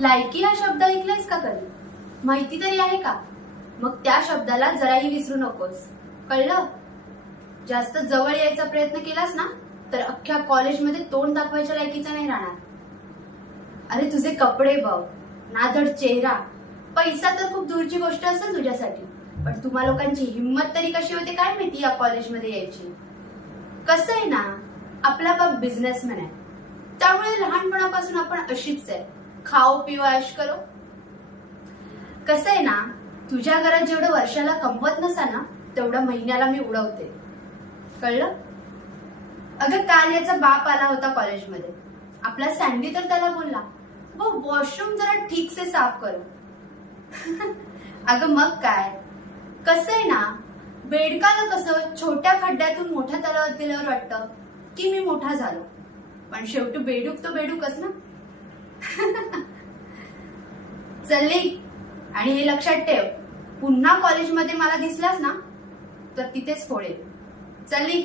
लायकी हा शब्द ऐकलायस का कधी? माहिती तरी आहे का? मग त्या शब्दाला जराही विसरू नकोस, कळलं? जास्त जवळ यायचा प्रयत्न केलास ना तर अख्ख्या कॉलेजमध्ये तोंड दाखवायच्या लायकीचा नाही राहणार. अरे तुझे कपडे बघ, नाधड चेहरा, पैसा तर खूप दूरची गोष्ट असेल तुझ्यासाठी, पण तुम्हा लोकांची हिंमत तरी कशी होते काय माहिती या कॉलेजमध्ये यायची. कसं आहे ना, आपला बाप बिझनेसमॅन आहे, त्यामुळे लहानपणापासून आपण अशीच आहे, खाओ पिओ ऐश करो. कसं आहे ना, तुझ्या घरात जेवढं वर्षाला कमवत नसा ना तेवढं महिन्याला मी उडवते, कळलं? अगं काल याचा बाप आला होता कॉलेजमध्ये. आपला सँडी तर त्याला बोलला, वो वॉशरूम जरा ठीक से साफ करो. अगं मग काय, कसं आहे ना, बेडकाला कसं छोट्या खड्ड्यातून मोठ्या तलावात गेल्यावर वाटतं की मी मोठा झालो, पण शेवटी बेडूक तो बेडूकच ना. चल्ली, आणि हे लक्षात ठेव, पुन्हा कॉलेजमध्ये मला दिसलास ना तर तिथेच फोडेल. चल्ली.